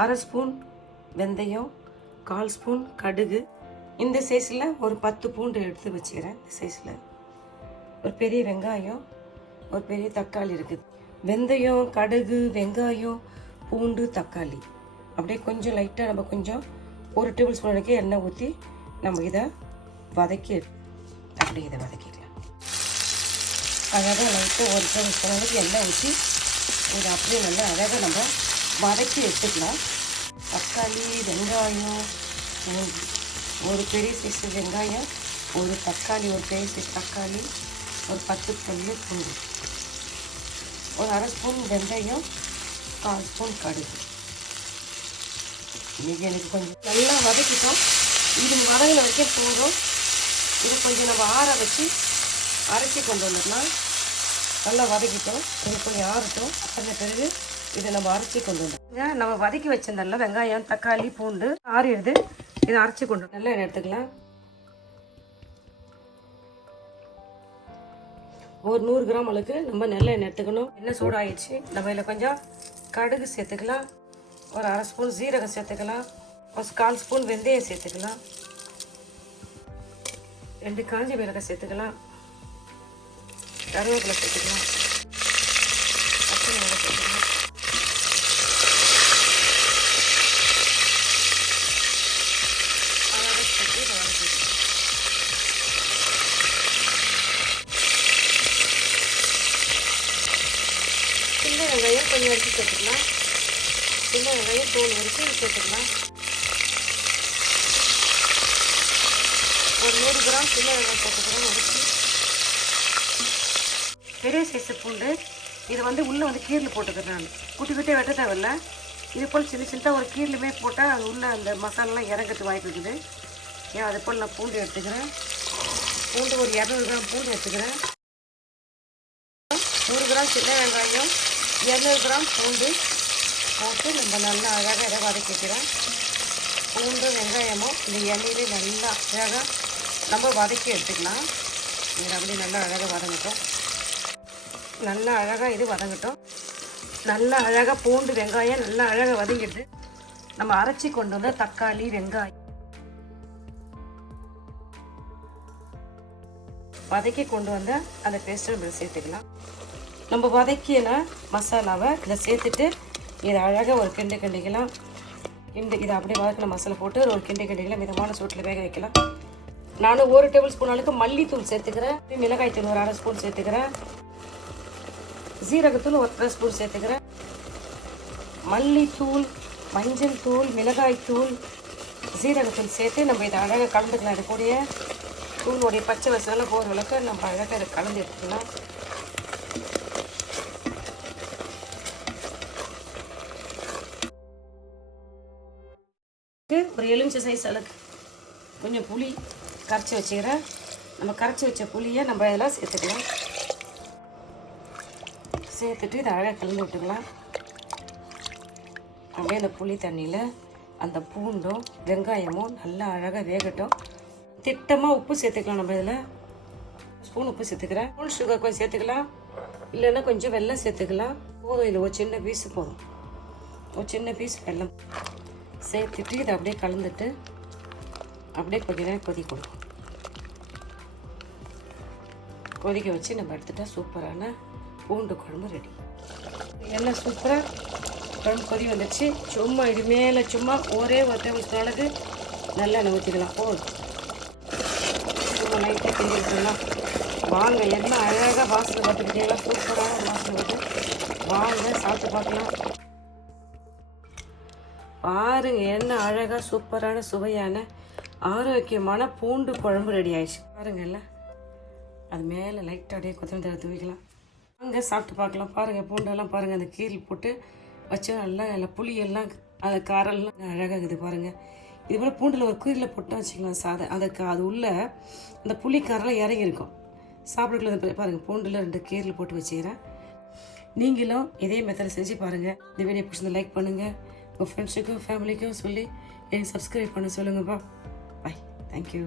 1/2 spoon வெந்தயம், 1/4 spoon கடுகு. இந்த சைஸில் ஒரு 10 பூண்டு எடுத்து வச்சுக்கிறேன். இந்த சைஸில் ஒரு பெரிய வெங்காயம், ஒரு பெரிய தக்காளி இருக்குது. வெந்தயம், கடுகு, வெங்காயம், பூண்டு, தக்காளி அப்படியே கொஞ்சம் லைட்டாக நம்ம கொஞ்சம் 1 டேபிள் ஸ்பூன் வரைக்கும் எண்ணெய் ஊற்றி நம்ம இதை வதக்கி அப்படியே இதை வதக்கிக்கலாம். அழகாக லைட்டாக 1 டேபிள் ஸ்பூன் வரைக்கும் எண்ணெய் ஊற்றி இதை அப்படியே நல்லா அழகாக நம்ம வதக்கி எடுத்துக்கலாம். தக்காளி, வெங்காயம், பூண்டு, ஒரு பெரிய சைஸ் வெங்காயம், ஒரு தக்காளி, ஒரு பெரிய சைஸ் தக்காளி, ஒரு 10 பல்லு பூண்டு, ஒரு 1/2 ஸ்பூன் வெந்தயம், 1/4 ஸ்பூன் கடுகு. இன்றைக்கி எனக்கு கொஞ்சம் நல்லா வதக்கிட்டோம். இது வதங்கின வரைக்கும் போதும். இது கொஞ்சம் நம்ம ஆற வச்சு அரைச்சி கொண்டு வந்துடலாம். நல்லா வதக்கிட்டோம். இது கொஞ்சம் ஆறட்டும். அந்த பிறகு இதை நம்ம அரைச்சி கொண்டு வந்துடலாம். நம்ம வதக்கி வச்சிருந்தோம்ல வெங்காயம், தக்காளி, பூண்டு ஆறிடுது. இதை அரைச்சி கொண்டு நல்லா எடுத்துக்கலாம். ஒரு 100 கிராம் அளவுக்கு நம்ம நல்லெண்ணெய் எடுத்துக்கணும். எண்ணெய் சூடாகிடுச்சு. நம்ம இதில் கொஞ்சம் கடுகு சேர்த்துக்கலாம். ஒரு 1/2 ஸ்பூன் சீரகம் சேர்த்துக்கலாம். ஒரு 1/4 ஸ்பூன் வெந்தயம் சேர்த்துக்கலாம். 2 காஞ்ச மிளகாய் சேர்த்துக்கலாம். கருவேப்பிலை சேர்த்துக்கலாம். பச்சை மிளகாய் சேர்த்துக்கலாம். அழகாக சேர்த்து வதக்கிக்கலாம். சின்ன வெங்காயம் கொஞ்சம் எடுத்து சேர்த்துக்கலாம். சின்ன வெங்காயம் தோல் வரைக்கும் சேர்த்துக்கலாம். ஒரு 100 கிராம் சின்ன வெங்காயம் சேர்த்துக்கிறேன். உடச்சி பெரிய சைஸு பூண்டு. இது உள்ளே கீரில் போட்டுக்கிறேன். நான் குட்டி குட்டியாக வெட்ட தேவையில்லை. இது போல் சின்ன சின்னதாக ஒரு கீரிலுமே போட்டால் அது உள்ளே அந்த மசாலாலாம் இறங்கிறது வாய்ப்பு இருக்குது. ஏன் அது போல் நான் பூண்டு எடுத்துக்கிறேன். பூண்டு ஒரு 200 கிராம் பூண்டு எடுத்துக்கிறேன். 100 கிராம் சின்ன வெங்காயம், 200 கிராம் பூண்டு போட்டு நம்ம நல்லா அழகாக இதை வதக்கிக்கிறேன். பூண்டு வெங்காயமும் இந்த எண்ணெயிலே நல்லா அழகாக நம்ம வதக்கி எடுத்துக்கலாம். இது அப்படி நல்லா அழகாக வதங்கட்டும். நல்லா அழகாக இது வதங்கட்டும். நல்லா அழகாக பூண்டு வெங்காயம் நல்லா அழகாக வதங்கிட்டு நம்ம அரைச்சி கொண்டு வந்த தக்காளி, வெங்காயம் வதக்கி கொண்டு வந்த அந்த பேஸ்ட்டை நம்ம சேர்த்துக்கலாம். நம்ம வதக்கின மசாலாவை இதில் சேர்த்துட்டு இதை அழகாக ஒரு கிண்டிக்கலாம். இதை அப்படியே வதக்கின மசாலா போட்டு ஒரு கிண்டிக்கலாம். மிதமான சூட்டில் வேக வைக்கலாம். நானும் 1 டேபிள் ஸ்பூன் அளவுக்கு மல்லித்தூள் சேர்த்துக்கிறேன். மிளகாய் தூள் ஒரு 1/2 ஸ்பூன் சேர்த்துக்கிறேன். ஜீரகத்தூள் ஒரு 1/2 ஸ்பூன் சேர்த்துக்கிறேன். மல்லித்தூள், மஞ்சள் தூள், மிளகாய் தூள், ஜீரகத்தூள் சேர்த்து நம்ம இதை அழகாக கலந்துக்கலாம். இது கூடிய தூளுடைய பச்சை வசலாம் போகிற அளவுக்கு நம்ம அழகாக இதை கலந்து எடுத்துக்கலாம். ஒரு எலுமிச்சை சைஸ் அளவுக்கு கொஞ்சம் புளி கரைச்சி வச்சுக்கிறேன். நம்ம கரைச்சி வச்ச புளியை நம்ம இதெல்லாம் சேர்த்துக்கலாம். சேர்த்துட்டு இதை அழகாக கலந்து விட்டுக்கலாம். அப்படியே அந்த புளி தண்ணியில் அந்த பூண்டும் வெங்காயமும் நல்லா அழகாக வேகட்டும். திட்டமாக உப்பு சேர்த்துக்கலாம். நம்ம இதில் ஸ்பூன் உப்பு சேர்த்துக்கிறேன். ஸ்பூன் சுகர் கொஞ்சம் சேர்த்துக்கலாம். இல்லைன்னா கொஞ்சம் வெல்லம் சேர்த்துக்கலாம். போதும். இதில் ஒரு சின்ன பீஸு போதும். ஒரு சின்ன பீஸ் வெல்லம் சேர்த்துட்டு இதை அப்படியே கலந்துட்டு அப்படியே கொஞ்ச நேரம் கொடுக்கும். கொதிக்க வச்சு நம்ம எடுத்துட்டா சூப்பரான பூண்டு குழம்பு ரெடி. எல்லாம் சூப்பராக குழம்பு கொதி வந்துடுச்சு. சும்மா இது மேலே சும்மா ஒரே ஒரு டேபிள் ஸ்பூன் அளவுக்கு நல்லெண்ணெய் ஊற்றிக்கலாம். போதும். சும்மா லைட்டாக கிண்டி விட்டுடலாம். வாங்க, எல்லாம் அழகாக வாசனை பார்த்துக்கிட்டீங்களா? சூப்பரான வாசனை வருது. வாங்க சாப்பிட்டு பார்க்கலாம். பாருங்க, என்ன அழகாக சூப்பரான சுவையான ஆரோக்கியமான பூண்டு குழம்பு ரெடி ஆயிடுச்சு. பாருங்கல்ல, அது மேலே லைட்டாக அப்படியே கொத்தமல்லி தழை தூவிக்கலாம். அங்கே சாப்பிட்டு பார்க்கலாம். பாருங்கள், பூண்டெல்லாம் பாருங்கள், அந்த கீரில் போட்டு வச்சு நல்லா புளியெல்லாம் அந்த காரெல்லாம் அழகாக இருக்குது. பாருங்கள், இது போல் பூண்டில் ஒரு கீரில் போட்டோம் வச்சுக்கலாம். சாதம் அதுக்கு அது உள்ள அந்த புளி காரெல்லாம் இறங்கியிருக்கும். சாப்பிடக்குள்ள பாருங்கள், பூண்டில் 2 கீரில் போட்டு வச்சுக்கிறேன். நீங்களும் இதே மெத்தடை செஞ்சு பாருங்கள். இந்த வீடியோ பிடிச்சிருந்தா லைக் பண்ணுங்கள். உங்கள் ஃப்ரெண்ட்ஸுக்கும் ஃபேமிலிக்கும் சொல்லி எனக்கு சப்ஸ்கிரைப் பண்ண சொல்லுங்கப்பா. பாய். தேங்க்யூ.